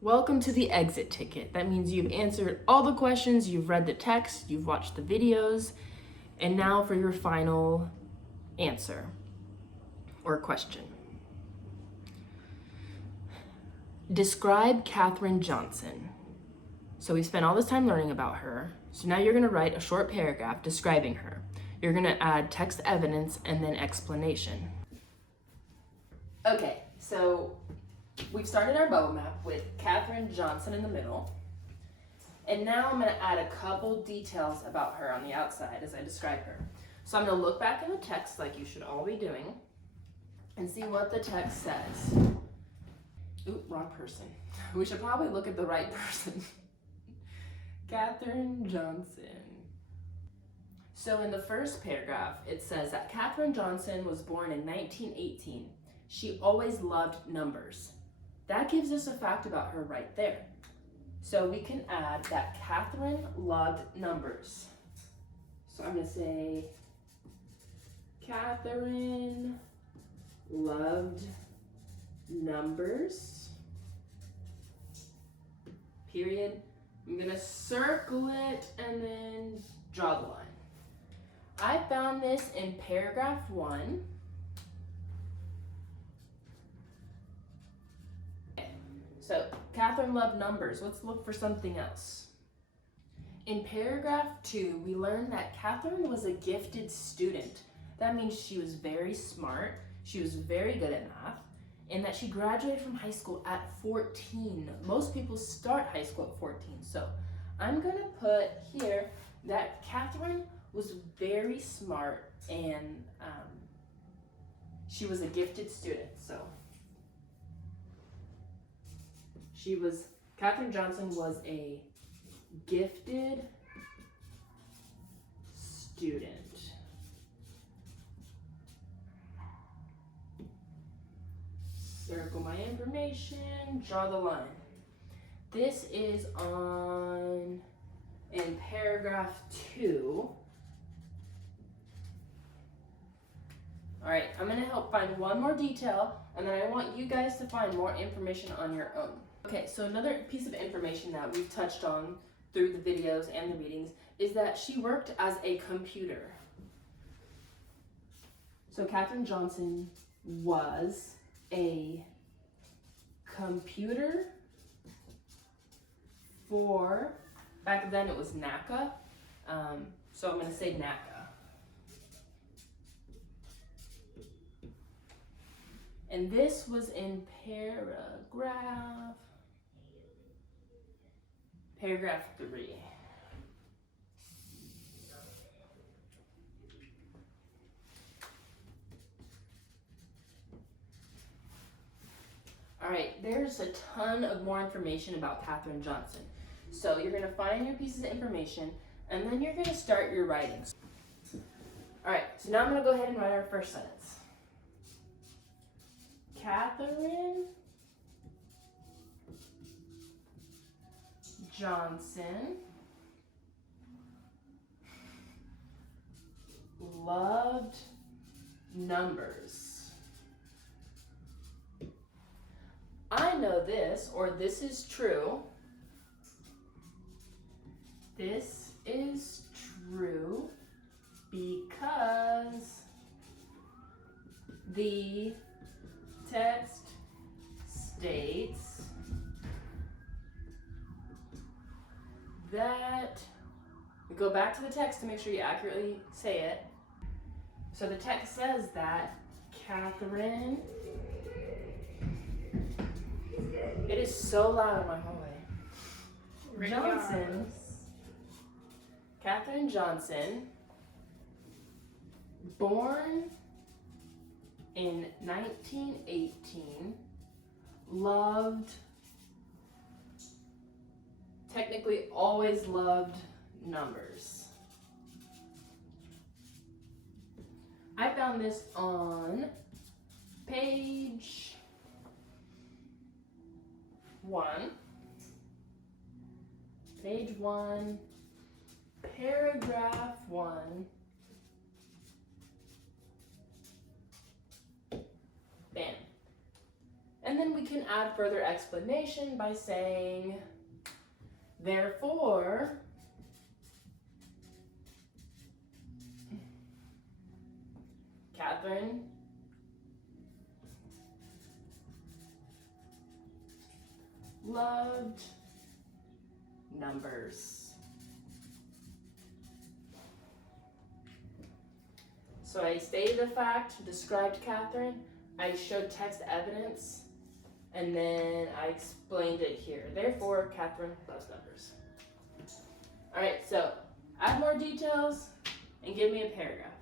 Welcome to the exit ticket. That means you've answered all the questions, you've read the text, you've watched the videos, and now for your final answer or question. Describe Katherine Johnson. So we spent all this time learning about her. So now you're going to write a short paragraph describing her. You're going to add text evidence and then explanation. Okay, so we've started our bubble map with Katherine Johnson in the middle. And now I'm going to add a couple details about her on the outside as I describe her. So I'm going to look back in the text like you should all be doing and see what the text says. Oop, wrong person. We should probably look at the right person. Katherine Johnson. So in the first paragraph, it says that Katherine Johnson was born in 1918. She always loved numbers. That gives us a fact about her right there. So we can add that Katherine loved numbers. So I'm going to say Katherine loved numbers, period. I'm going to circle it and then draw the line. I found this in paragraph 1. Okay. So Katherine loved numbers. Let's look for something else. In paragraph 2, we learned that Katherine was a gifted student. That means she was very smart, she was very good at math, and that she graduated from high school at 14. Most people start high school at 14. So I'm going to put here that Katherine was very smart and she was a gifted student. So Katherine Johnson was a gifted student. Circle my information, draw the line. This is in paragraph 2. All right, I'm gonna help find one more detail, and then I want you guys to find more information on your own. Okay, so another piece of information that we've touched on through the videos and the readings is that she worked as a computer. So Katherine Johnson was a computer for, back then it was NACA, so I'm going to say NACA. And this was in paragraph 3. All right, there's a ton of more information about Katherine Johnson. So you're going to find your pieces of information, and then you're going to start your writings. All right, so now I'm going to go ahead and write our first sentence. Katherine Johnson loved numbers. I know this, or this is true. This is true because the text states that, go back to the text to make sure you accurately say it. So the text says that Katherine, it is so loud in my hallway. Katherine Johnson, born in 1918, technically always loved numbers. I found this on page 1. Page 1, paragraph 1. Bam. And And then we can add further explanation by saying, therefore, Katherine loved numbers. So I stated a fact, described Katherine, I showed text evidence, and then I explained it here. Therefore, Katherine loves numbers. All right, so add more details and give me a paragraph.